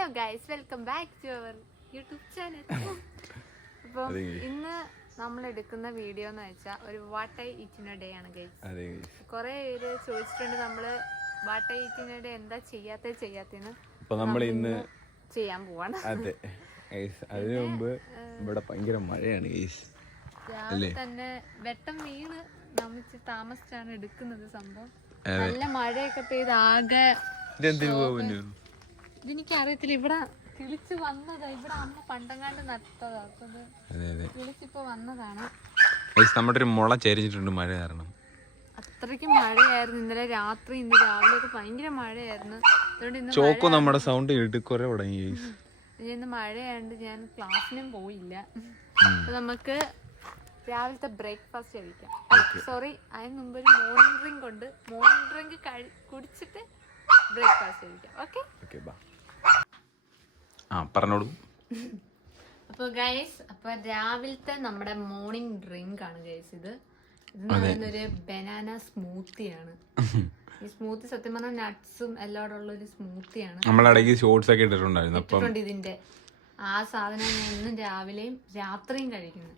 Hello guys, welcome back to our YouTube channel. അപ്പം ഇന്ന് നമ്മൾ എടുക്കുന്ന വീഡിയോ എന്ന് വെച്ചാൽ ഒരു what I eat in a day ആണ് ഗൈസ്. കുറെ പേര് ചോദിച്ചിട്ടുണ്ട് നമ്മള് what I eat in a day എന്താ ചെയ്യാത്തേന്ന്. അപ്പൊ നമ്മൾ ഇന്ന് ചെയ്യാൻ പോവാണ്. അതെ, അതിനു മുമ്പ് ഇവിടെ ഭയങ്കര മഴയാണ് ഗൈസ്. രാവിലെ തന്നെ വെട്ടം വീണ് നമ്മിച്ച് താമസിച്ചാണ് എടുക്കുന്നത് സംഭവം. നല്ല മഴയൊക്കെ പെയ്ത് ആകെ ഇതെനിക്ക് അറിയത്തില്ല. ഇവിടെ കിളിച്ച് വന്നതാ. ഇവിടെ അമ്മ പണ്ടങ്ങാണ്ട് നട്ടതാ. കിളിച്ചിപ്പോ വന്നതാണ്. നമ്മുടെ ഒരു മുള ചരിഞ്ഞിട്ടുണ്ട് മഴ കാരണം. അത്രയ്ക്ക് മഴയായിരുന്നു ഇന്നലെ രാത്രി. ഇന്ന് രാവിലെ ഒക്കെ ഭയങ്കര മഴയായിരുന്നു. ചോക്കോ നമ്മുടെ സൗണ്ട് കേട്ട് കുറെ തുടങ്ങി. ഇന്ന് മഴയായോണ്ട് ഞാൻ ക്ലാസ്സിനും പോയില്ല. അപ്പൊ നമുക്ക് രാവിലത്തെ ബ്രേക്ക്ഫാസ്റ്റ് കഴിക്കാം. സോറി, അതിന് മുമ്പ് ഒരു മോർണിംഗ് ഡ്രിങ്ക് ഉണ്ട്. മോർണിംഗ് ഡ്രിങ്ക് കുടിച്ചിട്ട് ബ്രേക്ക്ഫാസ്റ്റ് കഴിക്കാം. ഓക്കെ, പറഞ്ഞോളൂ. അപ്പൊ ഗൈസ്, അപ്പൊ രാവിലത്തെ നമ്മുടെ മോർണിംഗ് ഡ്രിങ്ക് ആണ് ഗൈസ്. ഇത് പറയുന്നൊരു ബനാന സ്മൂത്തിയാണ്. ഈ സ്മൂത്തി സത്യം പറഞ്ഞാൽ നട്ട്സും എല്ലാം ഉള്ള ഒരു സ്മൂത്തിയാണ്. നമ്മളിടയ്ക്ക് ഷോർട്സ് ഒക്കെ ഇട്ടിട്ടുണ്ട് ഇതിന്റെ. ആ സാധനം ഞാൻ എന്നും രാവിലെയും രാത്രിയും കഴിക്കുന്നു.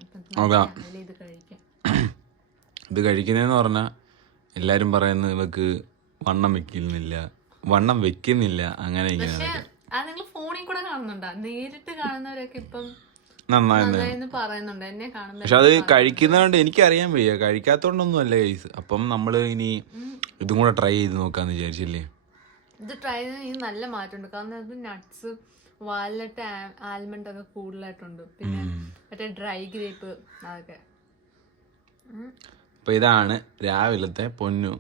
ഇത് കഴിക്കാം. ഇത് കഴിക്കുന്നതെന്ന് പറഞ്ഞാ എല്ലാരും പറയുന്നത് ഇവക്ക് വണ്ണം വെക്കുന്നില്ല അങ്ങനെ ഇങ്ങനെ. അത് നിങ്ങൾ ഫോണിൽ കൂടെ കാണുന്നുണ്ടോ? നേരിട്ട് കാണുന്നവരൊക്കെ ഇപ്പം നന്നായി പറയുന്നുണ്ട് എന്നെ കാണുമ്പോ. പക്ഷെ അത് കഴിക്കുന്നതുകൊണ്ട് എനിക്കറിയാൻ വയ്യ, കഴിക്കാത്തോണ്ടൊന്നും അല്ല ഗൈസ്. അപ്പം നമ്മള് ഇനി ഇതും കൂടെ ട്രൈ ചെയ്ത് നോക്കാന്ന് വിചാരിച്ചില്ലേ. ഇത് ട്രൈ ചെയ്ത് നല്ല മാറ്റമുണ്ട്. കാരണം അത് നട്ട്സ്, വാൽനട്ട്, ആൽമണ്ട് ഒക്കെ കൂടുതലായിട്ടുണ്ട്. പിന്നെ മറ്റേ ഡ്രൈ ഗ്രേപ്പ് അതൊക്കെ. അപ്പൊ ഇതാണ് രാവിലത്തെ പൊന്നു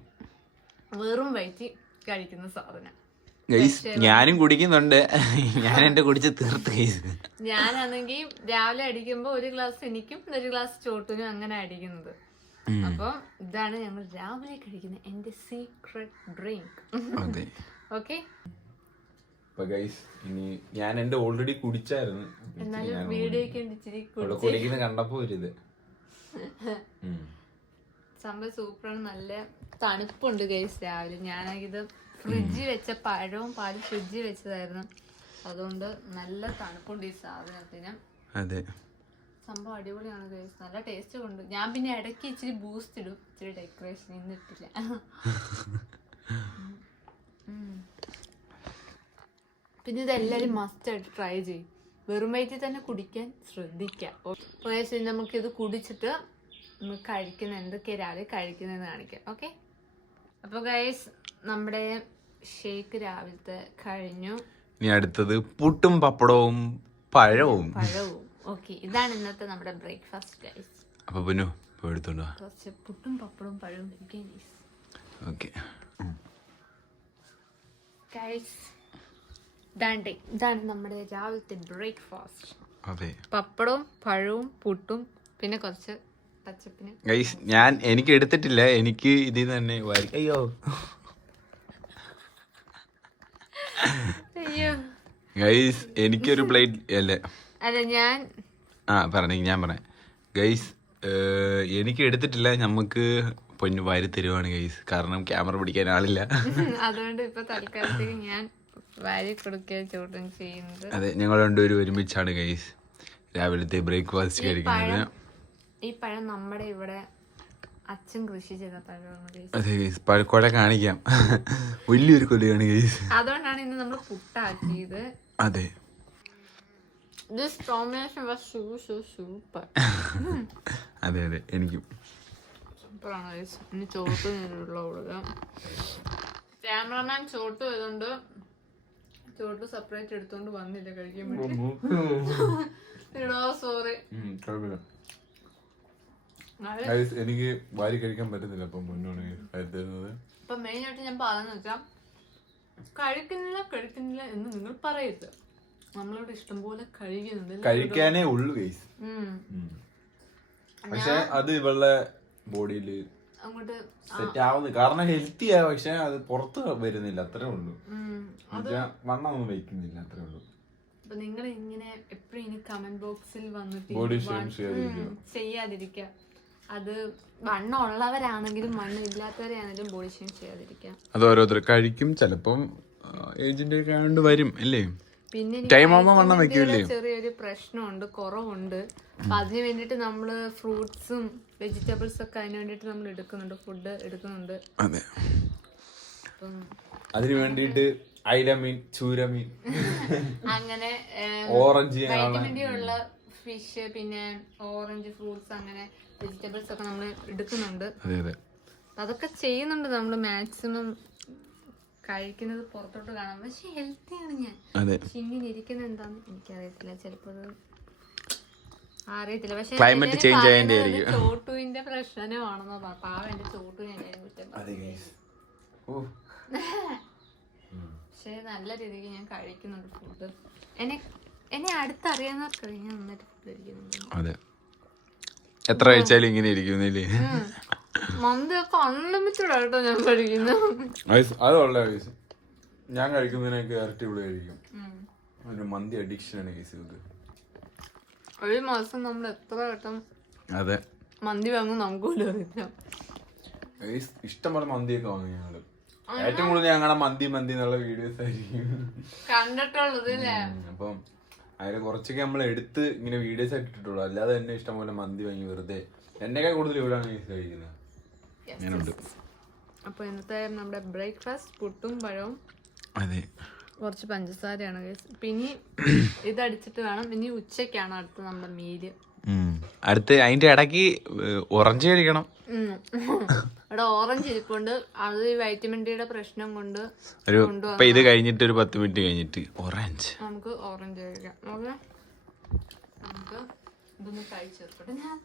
വെറും വയറ്റി കഴിക്കുന്ന സാധനം. ഞാനും കുടിക്കുന്നുണ്ട്. ഞാൻ എന്റെ കുടിച്ച് തീർത്ത്. ഞാനാണെങ്കിൽ രാവിലെ അടിക്കുമ്പോ ഒരു ഗ്ലാസ് എനിക്കും ഒരു ഗ്ലാസ് ചോട്ടിനും അങ്ങനെ അടിക്കുന്നത്. അപ്പൊ ഇതാണ് ഞങ്ങൾ രാവിലെ കഴിക്കുന്ന എന്റെ സീക്രട്ട് ഡ്രിങ്ക്. ഓക്കെ, ഇനി ഞാൻ എന്റെ ഓൾറെഡി കുടിച്ചായിരുന്നു. എന്നാലും വീഡിയോക്ക് കുടിക്കുന്ന കണ്ടപ്പോ ഒരിത് സംഭവം സൂപ്പറാണ്. നല്ല തണുപ്പുണ്ട് ഗൈസ്. രാവിലെ ഞാനാണിത് ഫ്രിഡ്ജിൽ വെച്ച പഴവും പാലും ഫ്രിഡ്ജിൽ വെച്ചതായിരുന്നു. അതുകൊണ്ട് നല്ല തണുപ്പുണ്ട് ഈ സാധനത്തിന്. അതെ, സംഭവം അടിപൊളിയാണ് ഗൈസ്. നല്ല ടേസ്റ്റ് കൊണ്ട്. ഞാൻ പിന്നെ ഇടയ്ക്ക് ഇച്ചിരി ബൂസ്റ്റ് ഇടും, ഇച്ചിരി ഡെക്കറേഷൻ. ഇന്നിട്ടില്ല. പിന്നെ ഇതെല്ലാരും മസ്റ്റ് ആയിട്ട് ട്രൈ ചെയ്യും. വെറും വയറ്റിൽ തന്നെ കുടിക്കാൻ ശ്രദ്ധിക്കാം. നമുക്കിത് കുടിച്ചിട്ട് നമുക്ക് കഴിക്കുന്ന എന്തൊക്കെയാ രാവിലെ കഴിക്കുന്നതെന്ന് കാണിക്കാം. ഓക്കെ, അപ്പൊ ഗൈസ് നമ്മുടെ ഷേക്ക് രാവിലത്തെ കഴിഞ്ഞു. ഇനി അടുത്തത് പുട്ടും പപ്പടവും പഴവും. ഓക്കെ, ഇതാണ് ഇന്നത്തെ നമ്മുടെ ബ്രേക്ക്ഫാസ്റ്റ് ഗൈസ്. അപ്പൊ പിന്നെ എടുത്തോണ്ടോ കുറച്ച് പുട്ടും പപ്പടവും പഴവും കഴിക്കാം ഗൈസ്. ഓക്കെ ഗൈസ്, ഇതാണ് നമ്മുടെ രാവിലത്തെ ബ്രേക്ക്ഫാസ്റ്റ്. അതെ, പപ്പടവും പഴവും പുട്ടും പിന്നെ കുറച്ച് പച്ചപ്പിന്. ഗൈസ് എനിക്ക് എടുത്തിട്ടില്ല. എനിക്ക് ഇതിൽ തന്നെ അയ്യോ ഗൈസ് എനിക്കൊരു പ്ലേറ്റ് അല്ല ഞാൻ പറയാം ഗൈസ്. എനിക്ക് എടുത്തിട്ടില്ല. നമുക്ക് പൊന്നു വാരി തരുവാണ് ഗൈസ്. കാരണം ക്യാമറ പിടിക്കാൻ ആളില്ല. അതുകൊണ്ട് ഇപ്പൊ തൽക്കാലത്തേക്ക് ഞാൻ വാരി കൊടുക്കുകയാണ് ചോട്ടും ചെയ്യുന്നത്. അതെ, ഞങ്ങൾ രണ്ടുപേരും ഒരുമിച്ചാണ് ഗൈസ് രാവിലത്തെ ബ്രേക്ക്ഫാസ്റ്റ് കഴിക്കുന്നത്. ഈ പഴം നമ്മുടെ ഇവിടെ അച്ഛൻ കൃഷി ചെയ്ത പഴമാണ്. അതെ ഗൈസ്, പഴക്കൊല കാണിക്കാം. വലിയൊരു കൊലയാണ് ഗൈസ്. അതുകൊണ്ടാണ് ഇന്ന് നമ്മൾ പുട്ടാക്കിയത്. അതെ, This combination was so super. അതെ എനിക്കും സൂപ്പറാണ് ഗൈസ്. ഇനി ചോട്ട് നേരിട്ടുള്ള കൊടുക്കാം. ക്യാമറമാൻ ചോട്ട് ആയതുകൊണ്ട് ചോട്ട് സെപ്പറേറ്റ് എടുത്തോണ്ട് വന്നില്ല കഴിക്കാൻ വേണ്ടി. സോറി, എനിക്ക് വാരി കഴിക്കാൻ പറ്റുന്നില്ല. ഇപ്പൊ മെയിൻ ആയിട്ട് ഞാൻ പറയുന്ന വെച്ചാ കഴിക്കുന്നില്ല എന്ന് നിങ്ങൾ പറയരുത്. നമ്മളിവിടെ ഇഷ്ടംപോലെ കഴിക്കാനേ ഉള്ളു ഗൈസ്. പക്ഷെ അത് ഇവളുടെ ബോഡിയില് അങ്ങോട്ട് സെറ്റ് ആവുന്നു. കാരണം ഹെൽത്തിയാ, പക്ഷെ അത് പുറത്ത് വരുന്നില്ല. അത്രേ ഉള്ളൂ. വണ്ണം ഒന്നും വയ്ക്കുന്നില്ല. അത്രേ ഉള്ളൂ. അപ്പൊ നിങ്ങൾ ഇങ്ങനെ എപ്പോഴും ഇനി കമന്റ് ബോക്സിൽ വന്നിട്ട് ബോഡി ചെയ്യാതിരിക്കുക. അത് വണ്ണം ഉള്ളവരാണെങ്കിലും വണ്ണം ഇല്ലാത്തവരാണെങ്കിലും ബോഡി ഷേം ചെയ്യാതിരിക്കാം. അത് ഓരോരുത്തർ കഴിക്കും. ചിലപ്പം ഏജിന്റെ ഒക്കെ ആയതുകൊണ്ട് വരും അല്ലേ. പിന്നെ ടൈം ആവുമ്പോ വണ്ണം വെക്കൂലേ? ചെറിയൊരു പ്രശ്നമുണ്ട്, കുറവുണ്ട്. അപ്പൊ അതിന് വേണ്ടിട്ട് നമ്മള് ഫ്രൂട്ട്സും വെജിറ്റബിൾസ് ഒക്കെ അതിന് വേണ്ടിട്ട് നമ്മൾ എടുക്കുന്നുണ്ട്, ഫുഡ് എടുക്കുന്നുണ്ട്. അതെ, അതിന് വേണ്ടിട്ട് അയിലമീൻ, ചൂരമീൻ, അങ്ങനെ ഓറഞ്ച്, വൈറ്റമിൻ ഡി ഉള്ള ഫിഷ്, പിന്നെ ഓറഞ്ച് ഫ്രൂട്ട്സ്, അങ്ങനെ വെജിറ്റബിൾസ് ഒക്കെ നമ്മൾ എടുക്കുന്നുണ്ട്. അതൊക്കെ ചെയ്യുന്നുണ്ട് നമ്മള്. മാക്സിമം കഴിക്കുന്നത് പുറത്തോട്ട് കാണാം, പക്ഷെ ഹെൽത്തിയാണ് ഞാൻ. പക്ഷെ ഇങ്ങനെ ഇരിക്കുന്നത് എന്താന്ന് എനിക്കറിയത്തില്ല, ചിലപ്പോ അറിയത്തില്ല. പക്ഷെ ക്ലൈമറ്റ് ചേഞ്ച് ആയതിന്റെ ചോട്ടുവിന്റെ പ്രശ്നമാണെന്നോ. പാവം എന്റെ ചോട്ടുവിനെ കുറ്റം. പക്ഷെ നല്ല രീതിക്ക് ഞാൻ കഴിക്കുന്നുണ്ട് ഫുഡ്. എന്നെ അടുത്തറിയാവുന്നവർക്കറിയാം ഞാൻ നന്നായിട്ട് ഫുഡ് കഴിക്കുന്നുണ്ട്. അതെ, എത്ര കഴിച്ചാലും ഇങ്ങനെ ഇരിക്കുന്നില്ലേ? മന്തിയൊക്കെ അൺലിമിറ്റഡ് ആയിട്ടോ ഞാൻ കഴിക്കുന്നത്. അതുള്ള ഞാൻ കഴിക്കുന്നതിനൊക്കെ ഇരട്ടി ഇവിടെ കഴിക്കും. ഒരു മന്തി അഡിക്ഷൻ ആണ് കേസ്. ഒരു മാസം നമ്മൾ എത്ര വട്ടം അതെ മന്തി വാങ്ങും നമുക്ക് പോലും അറിയില്ല. ഇഷ്ടംപോലെ മന്തിയൊക്കെ വാങ്ങും ഞങ്ങള്. ഏറ്റവും കൂടുതൽ ഞങ്ങളുടെ മന്തി എന്നുള്ള വീഡിയോസ് ആയിരിക്കും കണ്ടിട്ടുള്ളത്. അപ്പം അതിൽ കുറച്ചൊക്കെ നമ്മൾ എടുത്ത് ഇങ്ങനെ വീഡിയോസ് ആയിട്ട് ഇട്ടിട്ടുള്ളൂ. അല്ലാതെ തന്നെ ഇഷ്ടംപോലെ മന്തി വാങ്ങി വെറുതെ എന്നേക്കാൾ കൂടുതൽ ഇവിടെയാണ് കഴിക്കുന്നത്. അങ്ങനെയുണ്ട്. അപ്പൊ ഇന്നത്തെ നമ്മുടെ ബ്രേക്ക്ഫാസ്റ്റ് പുട്ടും പഴവും, അതെ, കുറച്ച് പഞ്ചസാരയാണ്. പിന്നെ ഇതടിച്ചിട്ട് വേണം ഇനി ഉച്ചക്കാണ് അടുത്ത നമ്മുടെ മീല്. അടുത്ത് അതിന്റെ ഇടയ്ക്ക് ഓറഞ്ച് കഴിക്കണം. ഇവിടെ ഓറഞ്ച് ഇരിപ്പുണ്ട്. അത് വൈറ്റമിൻ ഡിയുടെ പ്രശ്നം കൊണ്ട് ഇത് കഴിഞ്ഞിട്ട് ഒരു 10 മിനിറ്റ് കഴിഞ്ഞിട്ട് ഓറഞ്ച് നമുക്ക് ഓറഞ്ച് കഴിക്കാം. ഓക്കെ, നമുക്ക് ഇതൊന്ന് കഴിച്ചെടുക്കട്ടെ. ഞാൻ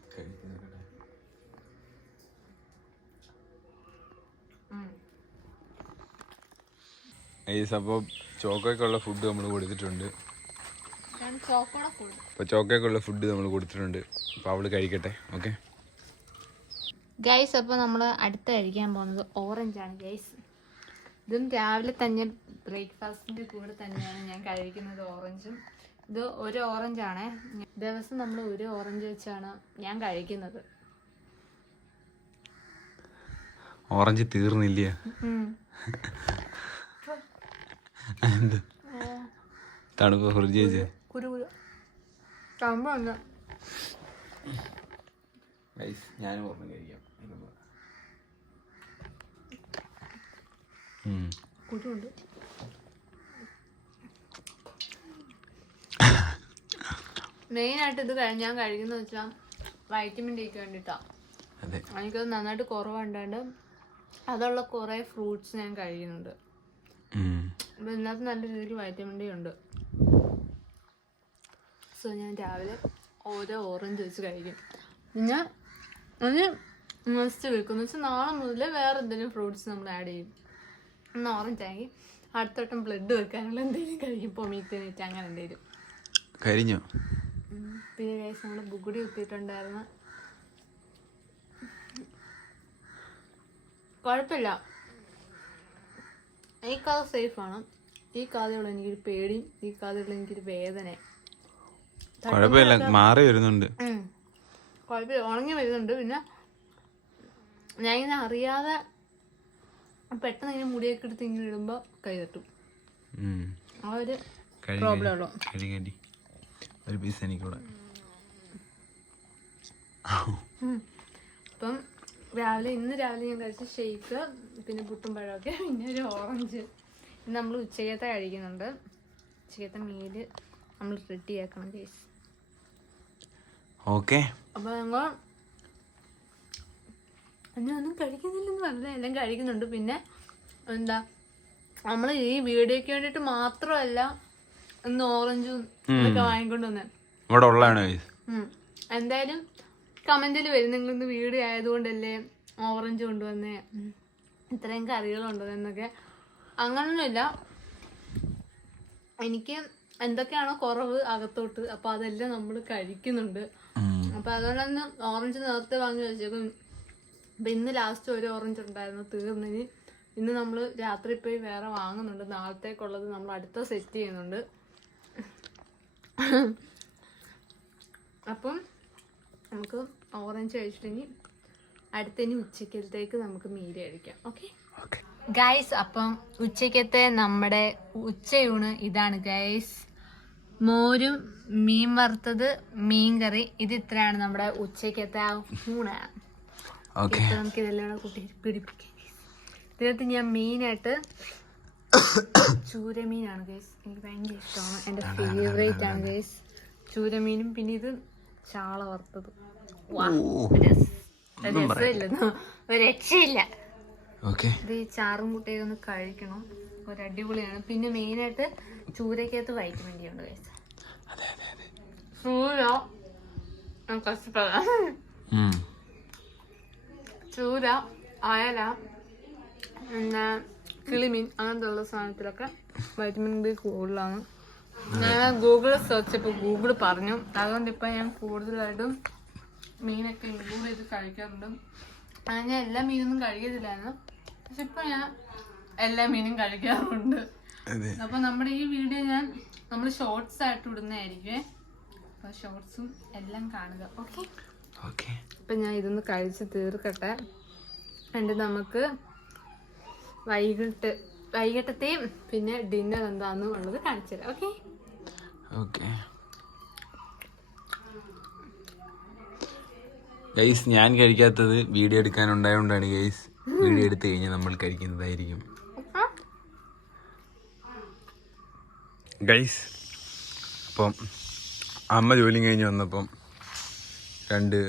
അപ്പോൾ ചോക്കോയ്ക്കുള്ള ഫുഡ് നമ്മൾ കൊടുത്തിട്ടുണ്ട്. അപ്പോൾ ചോക്കോയ്ക്കുള്ള ഫുഡ് നമ്മൾ കൊടുത്തിട്ടുണ്ട്. അപ്പോൾ അവള് കഴിക്കട്ടെ. ഓക്കെ ഗൈസ്, അപ്പോൾ നമ്മൾ അടുത്ത് കഴിക്കാൻ പോകുന്നത് ഓറഞ്ചാണ് ഗൈസ്. ഇതും രാവിലെ തന്നെ ബ്രേക്ക്ഫാസ്റ്റിൻ്റെ കൂടെ തന്നെയാണ് ഞാൻ കഴിക്കുന്നത് ഓറഞ്ചും. ഇത് ഒരു ഓറഞ്ചാണ്. ദിവസം നമ്മൾ ഒരു ഓറഞ്ച് വെച്ചാണ് ഞാൻ കഴിക്കുന്നത്. ഓറഞ്ച് തീർന്നില്ല. തണുപ്പ് ഫ്രിഡ്ജ് വെച്ച് ഞാനും ഓർമ്മ കഴിക്കാം. കുരുണ്ട്. മെയിനായിട്ട് ഇത് ഞാൻ കഴിക്കുന്ന വെച്ചാൽ വൈറ്റമിൻ ഡിക്ക് വേണ്ടിയിട്ടാണ്. എനിക്കത് നന്നായിട്ട് കുറവുണ്ടാണ്ട് അതുള്ള കുറേ ഫ്രൂട്ട്സ് ഞാൻ കഴിക്കുന്നുണ്ട്. അപ്പം ഇതിനകത്ത് നല്ല രീതിക്ക് വൈറ്റമിൻ ഡി ഉണ്ട്. സോ ഞാൻ രാവിലെ ഓരോ ഓറഞ്ച് വെച്ച് കഴിക്കും. പിന്നെ അത് മസ്റ്റ് വെക്കും. വെച്ചാൽ നാളെ മുതൽ വേറെ എന്തെങ്കിലും ഫ്രൂട്ട്സ് നമ്മൾ ആഡ് ചെയ്യും. ഒന്ന് ഓറഞ്ച് ആക്കി അടുത്തോട്ടം ബ്ലഡ് വെക്കാനുള്ള എന്തെങ്കിലും കഴിക്കും. പൊമീഗ്രാനേറ്റ് അങ്ങനെ എന്തെങ്കിലും കഴിഞ്ഞു. പിന്നെ ഗൈസ് നമ്മൾ ബുഗുടി കുത്തിയിട്ടുണ്ടായിരുന്നു. കുഴപ്പമില്ല, ഈ കാത് സേഫാണ്. ഈ കാതയുള്ള എനിക്കൊരു പേടിയും ഈ കാതയുള്ള എനിക്കൊരു വേദന. കുഴപ്പമില്ല, മാറി വരുന്നുണ്ട്. കുഴപ്പമില്ല, ഉണങ്ങി വരുന്നുണ്ട്. പിന്നെ ഞാൻ ഇങ്ങനെ അറിയാതെ പെട്ടെന്ന് ഇങ്ങനെ മുടിയൊക്കെ എടുത്ത് ഇങ്ങനെ ഇടുമ്പോൾ കൈ തട്ടും. ആ ഒരു പ്രോബ്ലം ഉള്ളു. ഒരു പീസ് എനിക്കൂടെ. അപ്പം ഇന്ന് രാവിലെ ഞാൻ കഴിച്ച ഷേക്ക്, പിന്നെ പുട്ടും പഴമൊക്കെ, പിന്നെ ഒരു ഓറഞ്ച്. നമ്മൾ ഉച്ചക്കത്തെ കഴിക്കുന്നുണ്ട്. ഉച്ചക്കത്തെ മീല് നമ്മൾ റെഡിയാക്കണം കേസ്. ഓക്കെ, അപ്പോൾ ഞങ്ങൾ ഒന്നും കഴിക്കുന്നില്ലെന്ന് പറഞ്ഞാൽ എല്ലാം കഴിക്കുന്നുണ്ട്. പിന്നെ എന്താ, നമ്മൾ ഈ വീഡിയോയ്ക്ക് വേണ്ടിയിട്ട് മാത്രമല്ല ഇന്ന് ഓറഞ്ചും ഇതൊക്കെ വാങ്ങിക്കൊണ്ട് വന്നേ. എന്തായാലും കമന്റിൽ വരും, നിങ്ങളിന്ന് വീഡിയോ ആയതുകൊണ്ടല്ലേ ഓറഞ്ച് കൊണ്ടുവന്നേ, ഇത്രയും കറികൾ കൊണ്ടുവന്നൊക്കെ. അങ്ങനൊന്നുമില്ല, എനിക്ക് എന്തൊക്കെയാണോ കുറവ് അകത്തോട്ട്, അപ്പോൾ അതെല്ലാം നമ്മൾ കഴിക്കുന്നുണ്ട്. അപ്പോൾ അതുകൊണ്ടാണ് ഓറഞ്ച് നേരത്തെ വാങ്ങി വെച്ചേക്കും. അപ്പം ഇന്ന് ലാസ്റ്റ് ഒരു ഓറഞ്ച് ഉണ്ടായിരുന്നു, തീർന്നിന്. ഇന്ന് നമ്മൾ രാത്രി പോയി വേറെ വാങ്ങുന്നുണ്ട്. നാളത്തേക്കുള്ളത് നമ്മൾ അടുത്ത സെറ്റ് ചെയ്യുന്നുണ്ട്. അപ്പം നമുക്ക് ഓറഞ്ച് കഴിച്ചിട്ടുണ്ടെങ്കിൽ അടുത്തതിന് ഉച്ചക്കലത്തേക്ക് നമുക്ക് മീല് കഴിക്കാം. ഓക്കെ ഗൈസ്, അപ്പം ഉച്ചക്കത്തെ നമ്മുടെ ഉച്ചയൂണ് ഇതാണ് ഗൈസ്. മോരും മീൻ വറുത്തത്, മീൻ കറി. ഇത് ഇത്രയാണ് നമ്മുടെ ഉച്ചക്കത്തെ ഊണ്. നമുക്ക് ഇതെല്ലാം കൂട്ടി പിടിപ്പിക്കാം. ഇതിനകത്ത് ഞാൻ മെയിനായിട്ട് ചൂരമീനാണ് ഗൈസ്, എനിക്ക് ഭയങ്കര ഇഷ്ടമാണ്, എൻ്റെ ഫേവറേറ്റ് ആണ് ഗൈസ് ചൂരമീനും. പിന്നെ ഇത് ചാള വറുത്തത്. രസമില്ലെന്നോ, ഒരു രക്ഷയില്ല. ഇത് ഈ ചാറും കുട്ടിയൊക്കെ ഒന്ന് കഴിക്കണം, ഒരു അടിപൊളിയാണ്. പിന്നെ മെയിനായിട്ട് ചൂരക്കകത്ത് വൈറ്റമിൻ ഡി ഉണ്ട് ഗൈസ്. ചൂര കഷ്ടപ്പെടാം, ചൂര, അയല, പിന്നെ കിളിമീൻ, അങ്ങനത്തെ ഉള്ള സാധനത്തിലൊക്കെ വൈറ്റമിൻ ബി കൂടുതലാണ്. ഞാൻ ഗൂഗിൾ സെർച്ച് ചെയ്തപ്പോൾ ഗൂഗിൾ പറഞ്ഞു, അതുകൊണ്ട് ഇപ്പം ഞാൻ കൂടുതലായിട്ടും മീനൊക്കെ ഇൻക്ലൂഡ് ചെയ്ത് കഴിക്കാറുണ്ട്. ഞാൻ എല്ലാ മീനൊന്നും കഴിക്കത്തില്ലായിരുന്നു, പക്ഷെ ഇപ്പം ഞാൻ എല്ലാ മീനും കഴിക്കാറുണ്ട്. അപ്പം നമ്മുടെ ഈ വീഡിയോ നമ്മൾ ഷോർട്സ് ആയിട്ട് ഇടുന്നതായിരിക്കും, അപ്പോൾ ഷോർട്സും എല്ലാം കാണുക. ഓക്കെ, അപ്പം ഞാൻ ഇതൊന്ന് കഴിച്ച് തീർക്കട്ടെ, എന്നിട്ട് നമുക്ക് വൈകിട്ടത്തെയും പിന്നെ ഡിന്നർ എന്താണെന്നും ഉള്ളത് കാണിച്ചു തരാം. ഓക്കെ ഗൈസ്, ഞാൻ കഴിക്കാത്തത് വീഡിയോ എടുക്കാനുണ്ടായതുകൊണ്ടാണ് ഗൈസ്. വീഡിയോ എടുത്തു കഴിഞ്ഞാൽ നമ്മൾ കഴിക്കുന്നതായിരിക്കും ഗൈസ്. അപ്പം അമ്മ ജോലി കഴിഞ്ഞ് വന്നപ്പം 2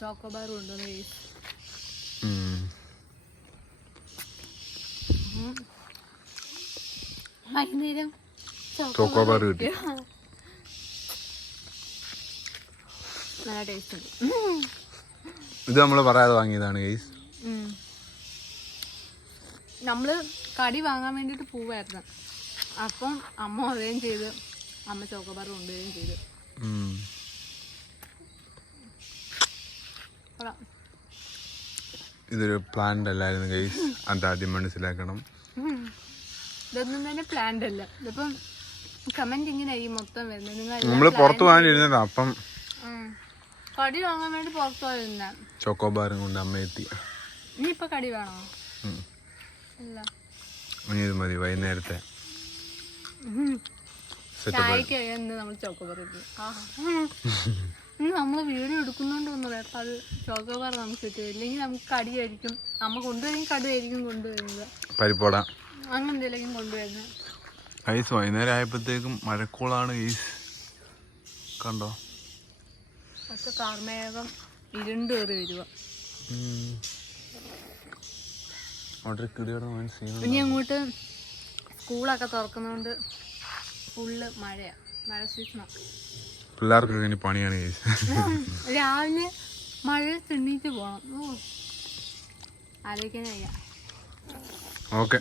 ചോക്കോബാർ കൊണ്ടുവന്നു ഗൈസ്. വൈകുന്നേരം ചോക്കോബാർ കിട്ടി, നല്ല ടേസ്റ്റ് ഉണ്ട്. ഇത് നമ്മൾ പറയാതെ വാങ്ങിയതാണ് ഗൈസ്. നമ്മള് കടി വാങ്ങാൻ വേണ്ടിട്ട് പോവായിരുന്നു, അപ്പം അമ്മ വരികയും ചെയ്ത്, അമ്മ ചോക്കോബാർ കൊണ്ടുവരികയും ചെയ്തു. ഇതൊരു പ്ലാന്റ് അല്ലായിരുന്നു ഗൈസ്, അതാദ്യം മനസ്സിലാക്കണം. ഇതൊന്നും തന്നെ പ്ലാന്റ് അല്ല. ഇതിപ്പം കമന്റ് ഇങ്ങനെയായി മൊത്തം വരുന്നത്. നമ്മള് പുറത്ത് പോകാനിരുന്നതാ, അപ്പം കടി വാങ്ങാൻ വേണ്ടി പുറത്ത് പോയിരുന്ന ചോക്കോബാറും കൊണ്ട് അമ്മ എത്തി. ഇനിയിപ്പൊ കടി വേണോ? ഇല്ല, ഇത് മതി. വൈകുന്നേരത്തെ ചായക്ക് നമ്മൾ ചോക്കോബാർ കിട്ടും. നമ്മള് വീഡിയോ എടുക്കുന്നോണ്ട് വന്നത്, അപ്പൊ അത് ചോക്കോബാർ നമുക്ക് കിട്ടും. ഇല്ലെങ്കിൽ നമുക്ക് കടിയായിരിക്കും, അമ്മ കൊണ്ടുവരും, കടുവായിരിക്കും കൊണ്ടുവരുന്നത്, പരിപ്പോട അങ്ങനെ എന്തെങ്കിലും കൊണ്ടുവരുന്നത്. ഗൈസ് വൈകുന്നേരം ആയപ്പോഴത്തേക്കും മഴക്കോളാണ് ഗൈസ്, കണ്ടോ? പക്ഷെ കാർമേഘം ഇരുണ്ട് കയറി വരുക. ഇനി അങ്ങോട്ട് സ്കൂളൊക്കെ തുറക്കുന്നോണ്ട് ഫുള്ള് മഴയാ, മഴ സീസണാ. പിള്ളേർക്കൊക്കെ ഇനി പണിയാണ് ഗൈസ്. രാവിലെ മഴ തെണ്ണീറ്റ് പോണം, ആലോചിക്കാനേ വയ്യ. ഓക്കെ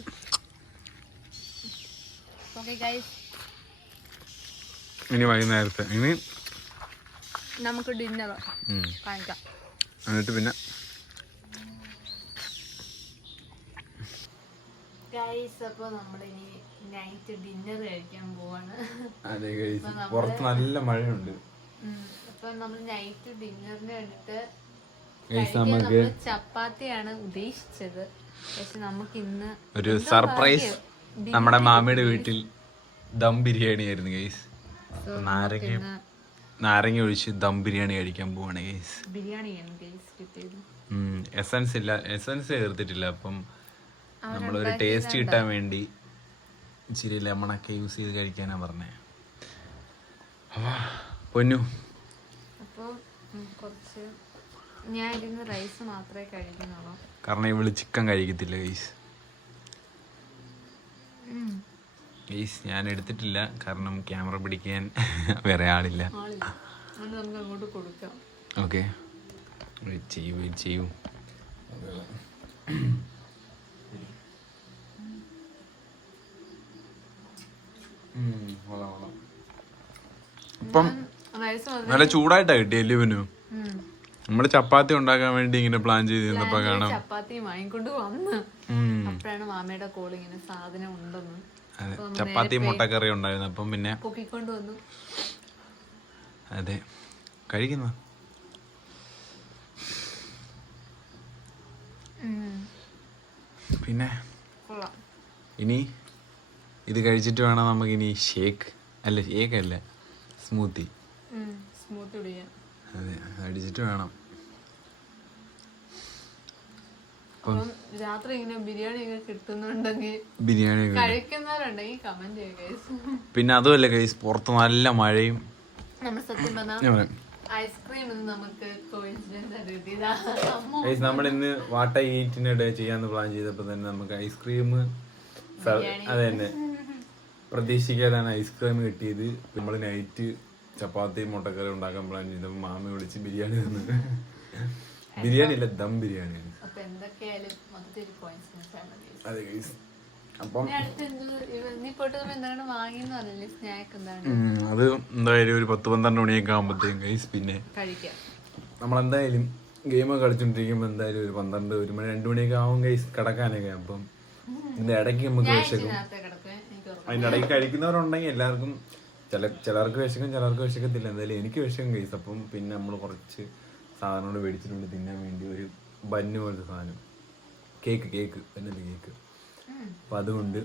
ഗൈസ്, ഇനി വൈകുന്നേരത്തെ ഇനി നമുക്ക് ഡിന്നർ കാണിക്കാം. എന്നിട്ട് പിന്നെ ഗൈസ്, അപ്പൊ നമ്മളിനി നൈറ്റ് ഡിന്നർ കഴിക്കാൻ പോവാണ്. അതെ ഗൈസ്, പുറത്ത് നല്ല മഴയുണ്ട്. അപ്പൊ നമ്മൾ നൈറ്റ് ഡിന്നറിന് വേണ്ടിട്ട് നമുക്ക് ചപ്പാത്തിയാണ് ഉദ്ദേശിച്ചത്, പക്ഷെ നമുക്ക് ഇന്ന് ഒരു സർപ്രൈസ് നമ്മുടെ മാമിയുടെ വീട്ടിൽ ദം ബിരിയാണി ആയിരുന്നു ഗൈസ്. നാരങ്ങ ഒഴിച്ച് ദം ബിരിയാണി കഴിക്കാൻ പോവാണ് ഗൈസ്. ബിരിയാണിയാണ് ഗൈസ് കിട്ടിയത്. എസൻസ് ചേർത്തിട്ടില്ല, അപ്പം നമ്മളൊരു ടേസ്റ്റ് കിട്ടാൻ വേണ്ടി ഇച്ചിരി ലെമണൊക്കെ യൂസ് ചെയ്ത് കഴിക്കാനാ പറഞ്ഞേ. പൊന്നു, അപ്പോൾ കുറച്ച് ഞാൻ ഇതിന് റൈസ് മാത്രമേ കഴിക്കുന്നുള്ളൂ, കാരണം ഇവള് ചിക്കൻ കഴിക്കത്തില്ല ഗൈസ്. ഗൈസ് ഞാൻ എടുത്തിട്ടില്ല, കാരണം ക്യാമറ പിടിക്കാൻ വേറെ ആളില്ല. നമുക്ക് അങ്ങോട്ട് കൊടുക്കാം. ഓക്കെ, വെയിറ്റ് ചെയ്യൂ. ഇപ്പം നല്ല ചൂടായിട്ടാ കിട്ടിയല്ലേ ഇവനു. നമ്മള് ചപ്പാത്തി ഉണ്ടാക്കാൻ വേണ്ടി ഇങ്ങനെ പ്ലാൻ ചെയ്തിരുന്നപ്പോ കാണാം ചപ്പാത്തി വാങ്ങിക്കൊണ്ട് വന്ന്, അപ്പോഴാണ് മാമയുടെ കോൾ ഇങ്ങനെ സാധനം ഉണ്ടെന്ന്. ചപ്പാത്തി മുട്ടക്കറി ഉണ്ടായിരുന്നു, അപ്പം പിന്നെ പൊക്കിക്കൊണ്ട് വന്നു. അതെ, കഴിക്കുന്ന പിന്നെ ഇനി ഇത് കഴിച്ചിട്ട് വേണം നമുക്ക് ഇനി ഷേക്ക് അല്ല സ്മൂത്തി. സ്മൂത്ത് കുടിക്കാൻ. അതെ, അടിച്ചിട്ട് വേണം. രാത്രി ഇങ്ങനെ ബിരിയാണി ഒക്കെ കിട്ടുന്നുണ്ടെങ്കിൽ ബിരിയാണി കഴിക്കുന്നവരുണ്ടെങ്കിൽ കമന്റ് ചെയ്യുക. പിന്നെ അതുമല്ല ഗൈസ്, പുറത്ത് നല്ല മഴയും. നമ്മൾ സത്യം പറഞ്ഞാൽ ഐസ്ക്രീം നമുക്ക് കോയിൻസിഡൻസ് നമ്മളിന്ന് വാട്ട ഈറ്റിന് ഡേ ചെയ്യാന്ന് പ്ലാൻ ചെയ്തപ്പോ തന്നെ നമുക്ക് ഐസ്ക്രീം അത് തന്നെ പ്രതീക്ഷിക്കാതാണ് ഐസ്ക്രീം കിട്ടിയത്. നമ്മള് നൈറ്റ് ചപ്പാത്തി മുട്ടക്കറി ഉണ്ടാക്കാൻ പ്ലാൻ ചെയ്തപ്പോ മാമ വിളിച്ച് ബിരിയാണി തന്നത്. ബിരിയാണി അല്ല, ദം ബിരിയാണി. അതെ ഗൈസ്. അപ്പം അത് എന്തായാലും ഒരു 10-12 മണിയൊക്കെ ആകുമ്പോഴത്തേക്കും ഗൈസ് പിന്നെ നമ്മളെന്തായാലും ഗെയിമൊക്കെ കളിച്ചോണ്ടിരിക്കുമ്പോ എന്തായാലും ഒരു 12, 1 മണി, 2 മണിയൊക്കെ ആവും ഗൈസ് കിടക്കാനൊക്കെ. അപ്പം ഇതിന്റെ ഇടയ്ക്ക് നമുക്ക് വിശക്കും. അതിന്റെ ഇടയ്ക്ക് കഴിക്കുന്നവരുണ്ടെങ്കിൽ എല്ലാവർക്കും ചിലർക്ക് വിശക്കും, ചിലർക്ക് വിശക്കത്തില്ല. എന്തായാലും എനിക്ക് വിശക്കും ഗൈസ്. അപ്പം പിന്നെ നമ്മൾ കുറച്ച് സാധനങ്ങൾ മേടിച്ചിട്ടുണ്ട് തിന്നാൻ വേണ്ടി. ഒരു ബന്ന് പോലത്തെ സാധനം, കേക്ക് എന്നല്ലേ കേക്ക്. അപ്പം അതുകൊണ്ട്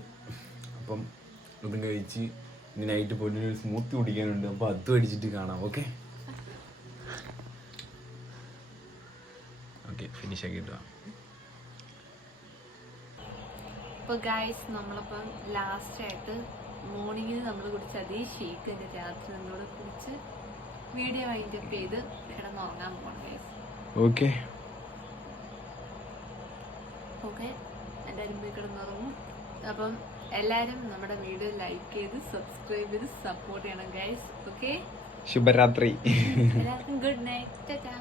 അപ്പം ഇതും കഴിച്ച് ഇനി നൈറ്റ് പോയിട്ട് ഒരു സ്മൂത്തി കുടിക്കാനുണ്ട്. അപ്പം അത് അടിച്ചിട്ട് കാണാം. ഓക്കെ ഫിനിഷ് ആക്കിട്ടോ. അപ്പോൾ ഗൈസ് നമ്മളിപ്പം ലാസ്റ്റായിട്ട് മോർണിംഗിൽ നമ്മൾ കുടിച്ച അതേ ഷേക്ക് എൻ്റെ രാത്രി നമ്മളോട് കുടിച്ച് വീഡിയോ വൈൻഡപ്പ് ചെയ്ത് കിടന്നുറങ്ങാൻ പോകണം ഗൈസ്. ഓക്കെ എല്ലാവരും പോയി കിടന്നുറങ്ങും. അപ്പം എല്ലാവരും നമ്മുടെ വീഡിയോ ലൈക്ക് ചെയ്ത് സബ്സ്ക്രൈബ് ചെയ്ത് സപ്പോർട്ട് ചെയ്യണം ഗൈസ്. ഓക്കെ, ശുഭരാത്രി. എല്ലാവർക്കും ഗുഡ് നൈറ്റ്. ടാറ്റാ.